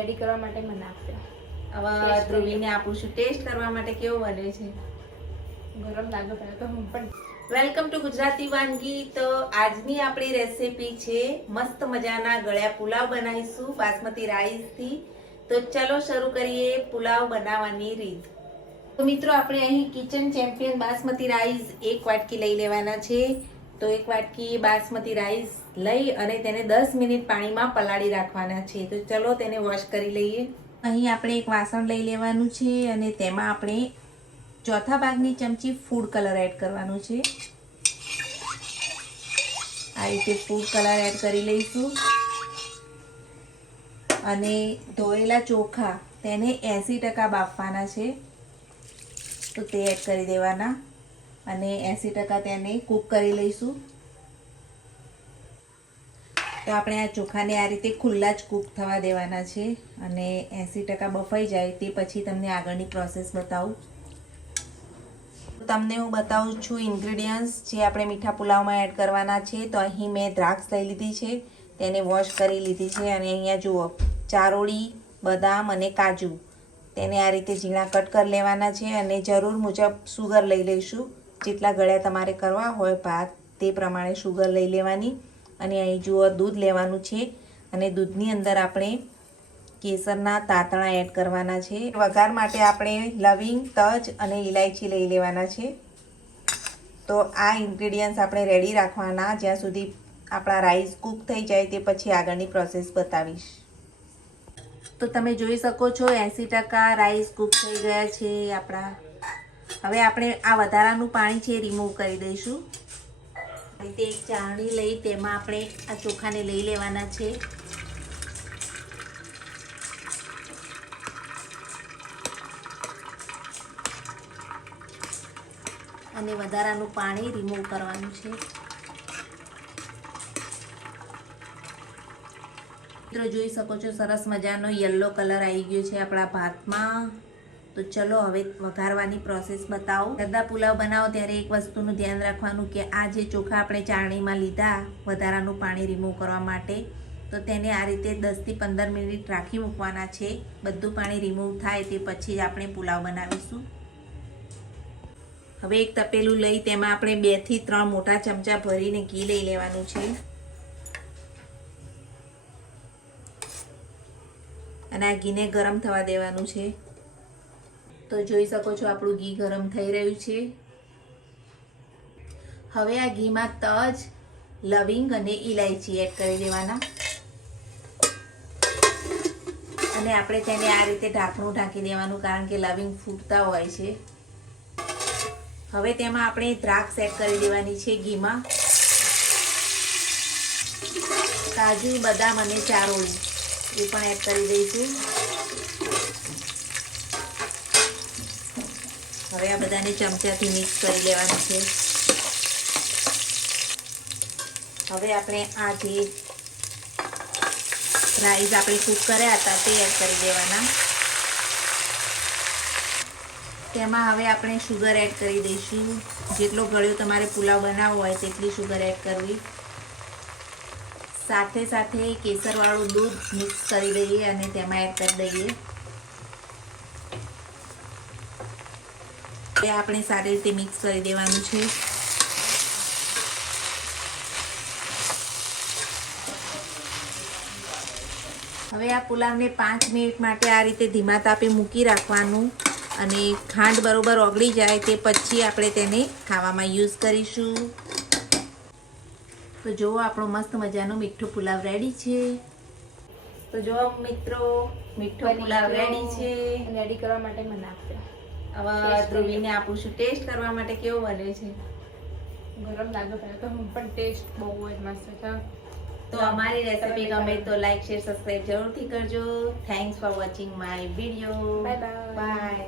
Ready કરવા માટે મને આપ્યો. હવે ધ્રુવીને આપું છું ટેસ્ટ કરવા માટે કેવો બને છે. ગરમ લાગે પહેલા તો હું પણ. વેલકમ ટુ ગુજરાતી વાનગી. તો આજની આપણી રેસીપી છે મસ્ત મજાના ગળ્યા પુલાવ બનાવીશું બાસમતી રાઈસથી. તો ચલો શરૂ કરીએ પુલાવ બનાવવાની રીત. તો મિત્રો આપણે અહીં કિચન ચેમ્પિયન બાસમતી રાઈસ 1 વાટકી લઈ લેવાના છે. તો 1 વાટકી બાસમતી રાઈસ લઈ અને તેને 10 મિનિટ પાણીમાં પલાળી રાખવાના છે. તો ચલો તેને વોશ કરી લઈએ. અહીં આપણે એક વાસણ લઈ લેવાનું છે અને તેમાં આપણે ચોથા ભાગની ચમચી ફૂડ કલર એડ કરવાનું છે. આ રીતે ફૂડ કલર એડ કરી લઈશું અને ધોયેલા ચોખા તેને 80% બાફવાના છે. તો તે એડ કરી દેવાના અને 80% તેને કૂક કરી લઈશું. તો આપણે આ ચોખાને આ રીતે ખુલ્લા જ કૂક થવા દેવાના છે અને 80% બફાઈ જાય તે પછી તમને આગળની પ્રોસેસ બતાવું. તમને હું બતાવું છું ઇન્ગ્રેડિયન્ટ્સ જે આપણે મીઠા પુલાવમાં એડ કરવાના છે. તો અહીં મેં દ્રાક્ષ લઈ લીધી છે, તેને વોશ કરી લીધી છે અને અહીંયા જુઓ ચારોળી, બદામ અને કાજુ તેને આ રીતે ઝીણા કટ કરી લેવાના છે અને જરૂર મુજબ સુગર લઈ લઈશું. જેટલા ગળ્યા તમારે કરવા હોય ભાત તે પ્રમાણે સુગર લઈ લેવાની. અને અહીં જુઓ દૂધ લેવાનું છે અને દૂધની અંદર આપણે કેસરના તાંતણા એડ કરવાના છે. વઘાર માટે આપણે લવિંગ, તજ અને ઇલાયચી લઈ લેવાના છે. તો આ ઇન્ગ્રેડિયન્ટ્સ આપણે રેડી રાખવાના જ્યાં સુધી આપણા રાઈસ કૂક થઈ જાય તે પછી આગળની પ્રોસેસ બતાવીશ. તો તમે જોઈ શકો છો 80% રાઈસ કૂક થઈ ગયા છે આપણા. હવે આપણે આ વધારાનું પાણી છે રિમૂવ કરી દઈશું. રીતે એક ચાળણી લઈ તેમાં આપણે આ ચોખાને લઈ લેવાના છે. અને વધારાનું પાણી રિમૂવ કરવાનું છે. મિત્રો જોઈ શકો છો સરસ મજાનો યલો કલર આવી ગયો છે આપણા ભાતમાં. તો ચલો હવે વઘારવાની પ્રોસેસ બતાવું. સાદા પુલાવ બનાવો ત્યારે એક વસ્તુનું ધ્યાન રાખવાનું કે આ જે ચોખા આપણે ચાળણીમાં લીધા વધારાનું પાણી રિમૂવ કરવા માટે, તો તેને આ રીતે 10 થી 15 મિનિટ રાખી મૂકવાના છે. બધું પાણી રિમૂવ થાય તે પછી જ આપણે પુલાવ બનાવીશું. હવે એક તપેલું લઈ તેમાં આપણે 2 થી 3 મોટા ચમચા ભરીને ઘી લઈ લેવાનું છે અને આ ઘીને ગરમ થવા દેવાનું છે. તો જોઈ શકો છો આપણું ઘી ગરમ થઈ રહ્યું છે. હવે આ ઘીમાં તજ, લવિંગ અને ઇલાયચી એડ કરી દેવાના અને આપણે તેને આ રીતે ઢાંકણું ઢાંકી દેવાનું કારણ કે લવિંગ ફૂટતા હોય છે. હવે તેમાં આપણે દ્રાક્ષ એડ કરી દેવાની છે ઘીમાં. કાજુ, બદામ અને ચારોળી એ પણ એડ કરી દઈશું. હવે આ બધાને ચમચાથી મિક્સ કરી લેવાનું છે. હવે આપણે આ જે રાઈસ આપણે કૂક કર્યા હતા તે એડ કરી દેવાના. તેમાં હવે આપણે શુગર એડ કરી દઈશું. જેટલો ગળ્યો તમારે પુલાવ બનાવવો હોય તેટલી શુગર એડ કરવી. સાથે સાથે કેસરવાળું દૂધ મિક્સ કરી દઈએ અને તેમાં એડ કરી દઈએ. એ આપણે સારી રીતે મિક્સ કરી દેવાનું છે. હવે આ પુલાવને 5 મિનિટ માટે આ રીતે ધીમા તાપે મૂકી રાખવાનું અને ખાંડ બરોબર ઓગળી જાય તે પછી આપણે તેને ખાવામાં યુઝ કરીશું. તો જુઓ આપણો મસ્ત મજાનો મીઠો પુલાવ રેડી છે. તો જુઓ મિત્રો મીઠો પુલાવ રેડી છે. રેડી કરવા માટે મને આપ્યો. હવે ધ્રુવીને આપું છું ટેસ્ટ કરવા માટે કેવો બને છે. ગરમ લાગે પહેલા તો હું પણ. ટેસ્ટ બહુ જ મસ્ત છે. તો અમારી રેસીપી ગમે તો લાઈક, શેર, સબસ્ક્રાઇબ જરૂરથી કરજો. Thanks for watching my video. Bye bye. By.